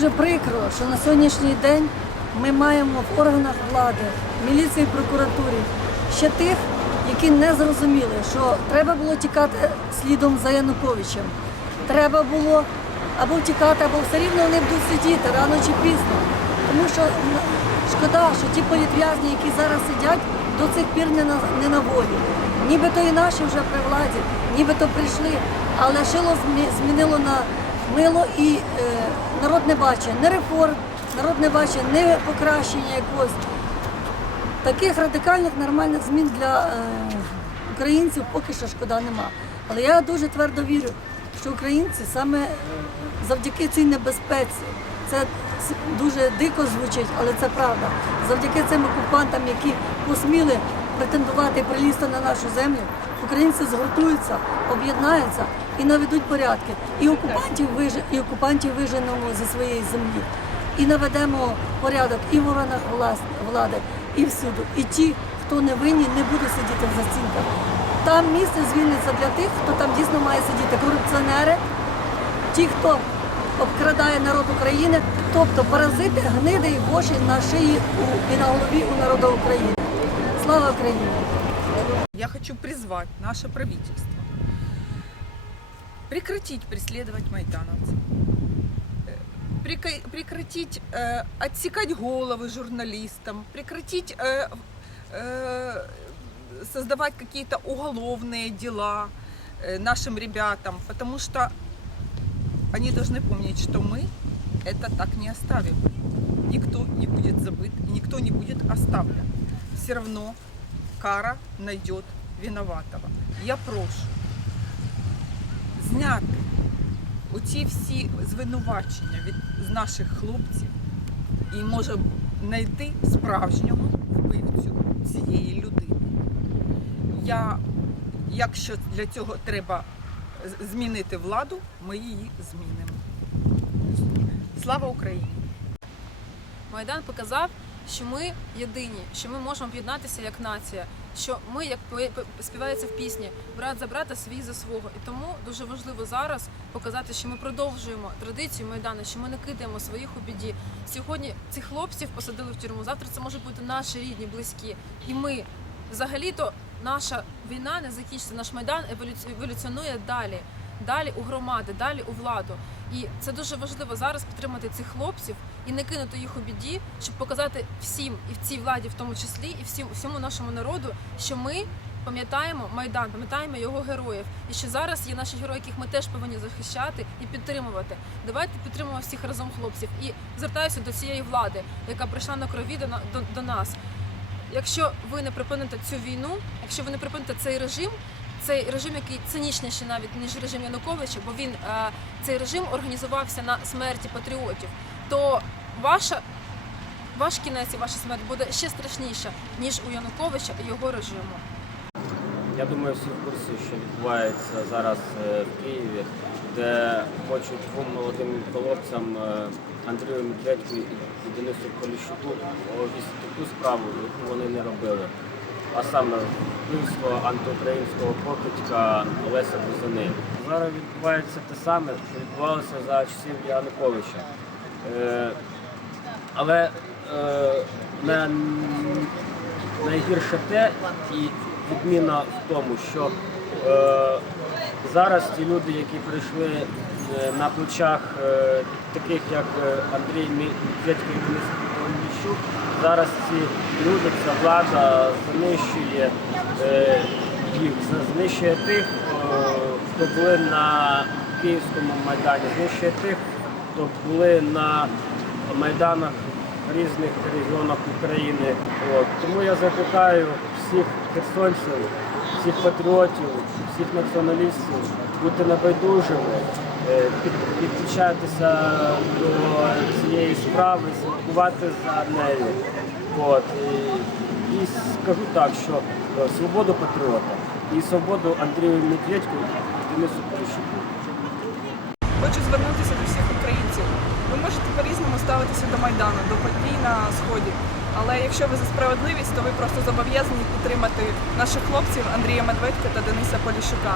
дуже прикро, що на сьогоднішній день ми маємо в органах влади, міліції прокуратурі ще тих, які не зрозуміли, що треба було тікати слідом за Януковичем. Треба було або втікати, або все рівно вони будуть сидіти рано чи пізно. Тому що шкода, що ті політв'язні, які зараз сидять, до цих пір не на, не на волі. Нібито і наші вже при владі, нібито прийшли, але шило змі- змінило на мило і е, народ не бачить не реформ, народ не бачить не покращення якогось. Таких радикальних нормальних змін для е, українців поки що шкода нема. Але я дуже твердо вірю, що українці саме е, завдяки цій небезпеці, це дуже дико звучить, але це правда. Завдяки цим окупантам, які посміли претендувати прилізти на нашу землю, українці згуртуються, об'єднаються і наведуть порядки. І окупантів вижи, і окупантів виженемо зі своєї землі. І наведемо порядок і в органах влади, і всюди. І ті, хто не винні, не буде сидіти в застінках. Там місце звільниться для тих, хто там дійсно має сидіти. Корупціонери, ті, хто обкрадає народ України, тобто паразити, гниди і воші на шиї і на голові у народу України. Слава Україні! Я хочу призвать наше правительство прекратить преследовать майдановцев, э, прекратить э, отсекать головы журналистам, прекратить э, э, создавать какие-то уголовные дела э, нашим ребятам, потому что они должны помнить, что мы это так не оставим. Никто не будет забыт никто не будет оставлен. Все равно кара найдет винуватого. Я прошу зняти оці всі звинувачення від з наших хлопців і може знайти справжнього вбивцю цієї людини. Я, якщо для цього треба змінити владу, ми її змінимо. Слава Україні! Майдан показав, що ми єдині, що ми можемо об'єднатися як нація, що ми, як співається в пісні, брат за брата, свій за свого. І тому дуже важливо зараз показати, що ми продовжуємо традицію Майдану, що ми не кидаємо своїх у біді. Сьогодні цих хлопців посадили в тюрму. Завтра це можуть бути наші рідні, близькі. І ми взагалі-то наша війна не закінчиться. Наш майдан еволюціонує далі. Далі у громади, далі у владу. І це дуже важливо зараз підтримати цих хлопців і не кинути їх у біді, щоб показати всім і в цій владі, в тому числі, і всім всьому нашому народу, що ми пам'ятаємо майдан, пам'ятаємо його героїв, і що зараз є наші герої, яких ми теж повинні захищати і підтримувати. Давайте підтримуємо всіх разом хлопців. І звертаюся до цієї влади, яка прийшла на крові до, до, до нас. Якщо ви не припините цю війну, якщо ви не припините цей режим. Цей режим, який цинічніший навіть ніж режим Януковича, бо він е, цей режим організувався на смерті патріотів, то ваша ваш кінець і ваша смерть буде ще страшніша, ніж у Януковича і його режиму. Я думаю, всі в курсі, що відбувається зараз е, в Києві, де хочуть двом молодим хлопцям е, Андрію Медведьку і Денису Поліщуку повісити ту справу, яку вони не робили. А саме вбивство антиукраїнського покидька Олеся Бузини. Зараз відбувається те саме, що відбувалося за часів Януковича. Е, але е, найгірше те і відміна в тому, що е, зараз ті люди, які прийшли на плечах таких як Андрій Поліщук, зараз ці люди, ця влада знищує їх, знищує тих, хто були на Київському майдані, знищує тих, хто були на майданах в різних регіонах України. От. Тому я закликаю всіх херсонців, всіх патріотів, всіх націоналістів бути небайдужими, е, підключатися до цієї справи, слідкувати за нею. От. І, і скажу так, що е, свободу патріота і свободу Андрію Медведьку Денису Поліщуку. Хочу звернутися до всіх українців. Ви можете по-різному ставитися до Майдану, до подій на Сході. Але якщо ви за справедливість, то ви просто зобов'язані підтримати наших хлопців Андрія Медведька та Дениса Поліщука.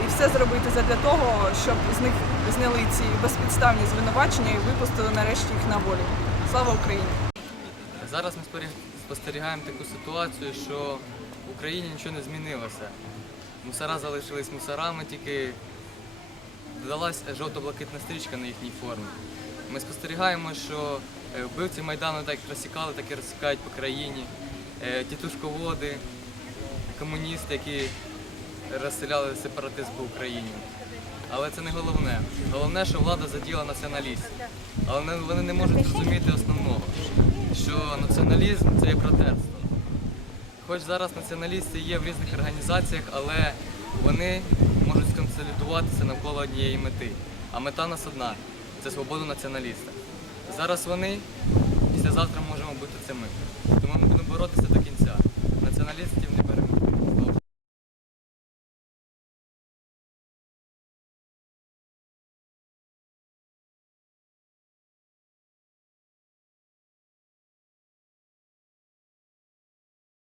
І все зробити задля того, щоб з них зняли ці безпідставні звинувачення і випустили нарешті їх на волю. Слава Україні! Зараз ми спостерігаємо таку ситуацію, що в Україні нічого не змінилося. Мусора залишились мусорами, тільки додалась жовто-блакитна стрічка на їхній формі. Ми спостерігаємо, що е, вбивці Майдану так розсікали, так і розсікають по країні. Е, Тітушководи, комуністи, які розселяли сепаратизм по Україні. Але це не головне. Головне, що влада заділа націоналістів. Але вони не можуть зрозуміти основного, що націоналізм це є братерство. Хоч зараз націоналісти є в різних організаціях, але вони можуть сконсолідуватися навколо однієї мети. А мета нас одна це свобода націоналіста. Зараз вони, післязавтра можемо бути це ми. Тому ми будемо боротися до кінця. Націоналістів